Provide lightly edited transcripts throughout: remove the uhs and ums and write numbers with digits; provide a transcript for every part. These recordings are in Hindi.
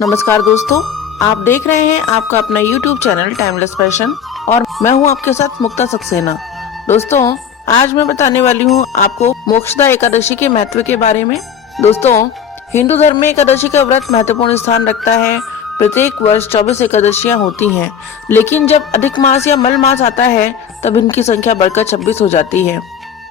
नमस्कार दोस्तों, आप देख रहे हैं आपका अपना YouTube चैनल टाइमलेस फैशन और मैं हूं आपके साथ मुक्ता सक्सेना। दोस्तों, आज मैं बताने वाली हूं आपको मोक्षदा एकादशी के महत्व के बारे में। दोस्तों, हिंदू धर्म में एकादशी का व्रत महत्वपूर्ण स्थान रखता है। प्रत्येक वर्ष 24 एकादशियां होती हैं, लेकिन जब अधिक मास या मल मास आता है तब इनकी संख्या बढ़कर 26 हो जाती है।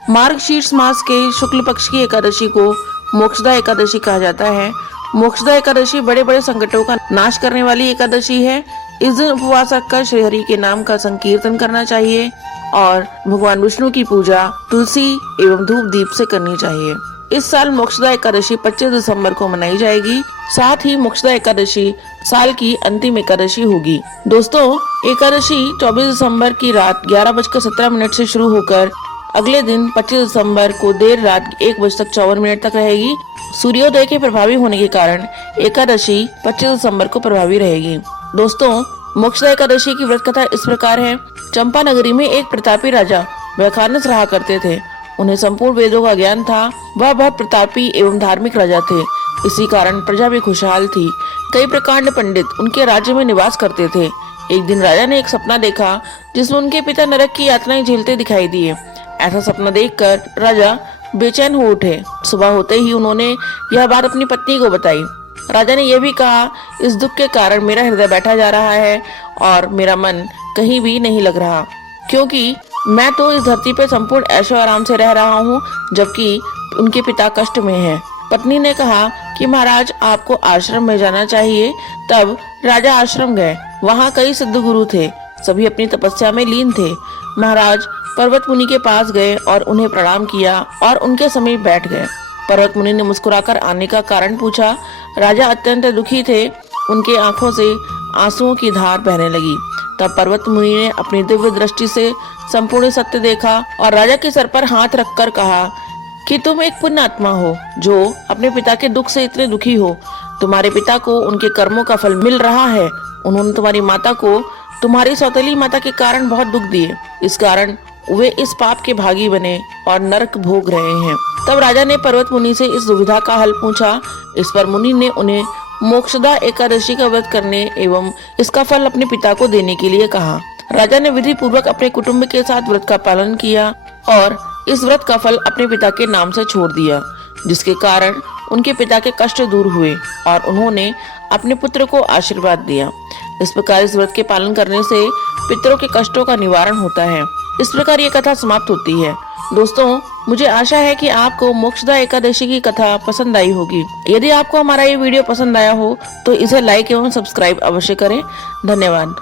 मार्गशीर्ष मास के शुक्ल पक्ष की एकादशी को मोक्षदा एकादशी कहा जाता है। मोक्षदा एकादशी बड़े बड़े संकटों का नाश करने वाली एकादशी है। इस दिन उपवास रखकर श्री हरि के नाम का संकीर्तन करना चाहिए और भगवान विष्णु की पूजा तुलसी एवं धूप दीप से करनी चाहिए। इस साल मोक्षदा एकादशी 25 दिसंबर को मनाई जाएगी। साथ ही मोक्षदा एकादशी साल की अंतिम एकादशी होगी। दोस्तों, एकादशी 24 दिसंबर की रात 11:17 से शुरू होकर अगले दिन 25 दिसंबर को देर रात 1:54 तक रहेगी। सूर्योदय के प्रभावी होने के कारण एकादशी 25 दिसंबर को प्रभावी रहेगी। दोस्तों, मोक्षदा एकादशी की व्रत कथा इस प्रकार है। चंपा नगरी में एक प्रतापी राजा व्याखानस रहा करते थे। उन्हें संपूर्ण वेदों का ज्ञान था। वह बहुत प्रतापी एवं धार्मिक राजा थे। इसी कारण प्रजा भी खुशहाल थी। कई प्रकांड पंडित उनके राज्य में निवास करते थे। एक दिन राजा ने एक सपना देखा जिसमें उनके पिता नरक की यातनाएं झेलते दिखाई दिए। ऐसा सपना देखकर राजा बेचैन हो उठे। सुबह होते ही उन्होंने यह बात अपनी पत्नी को बताई। राजा ने यह भी कहा, इस दुख के कारण मेरा हृदय बैठा जा रहा है और मेरा मन कहीं भी नहीं लग रहा, क्योंकि मैं तो इस धरती पर संपूर्ण ऐशो आराम से रह रहा हूँ, जबकि उनके पिता कष्ट में हैं। पत्नी ने कहा कि महाराज, आपको आश्रम में जाना चाहिए। तब राजा आश्रम गए। वहाँ कई सिद्ध गुरु थे। सभी अपनी तपस्या में लीन थे। महाराज पर्वत मुनि के पास गए और उन्हें प्रणाम किया और उनके समीप बैठ गए। पर्वत मुनि ने मुस्कुराकर आने का कारण पूछा। राजा अत्यंत दुखी थे। उनके आंखों से आंसुओं की धार बहने लगी। तब पर्वत मुनि ने अपनी दिव्य दृष्टि से संपूर्ण सत्य देखा और राजा के सर पर हाथ रखकर कहा कि तुम एक पुण्य आत्मा हो जो अपने पिता के दुख से इतने दुखी हो। तुम्हारे पिता को उनके कर्मों का फल मिल रहा है। उन्होंने तुम्हारी माता को तुम्हारी सौतेली माता के कारण बहुत दुख दिए। इस कारण वे इस पाप के भागी बने और नरक भोग रहे हैं। तब राजा ने पर्वत मुनि से इस दुविधा का हल पूछा। इस पर मुनि ने उन्हें मोक्षदा एकादशी का व्रत करने एवं इसका फल अपने पिता को देने के लिए कहा। राजा ने विधि पूर्वक अपने कुटुंब के साथ व्रत का पालन किया और इस व्रत का फल अपने पिता के नाम से छोड़ दिया, जिसके कारण उनके पिता के कष्ट दूर हुए और उन्होंने अपने पुत्र को आशीर्वाद दिया। इस प्रकार इस व्रत के पालन करने से पितरों के कष्टों का निवारण होता है। इस प्रकार ये कथा समाप्त होती है। दोस्तों, मुझे आशा है कि आपको मोक्षदा एकादशी की कथा पसंद आई होगी। यदि आपको हमारा ये वीडियो पसंद आया हो तो इसे लाइक एवं सब्सक्राइब अवश्य करें। धन्यवाद।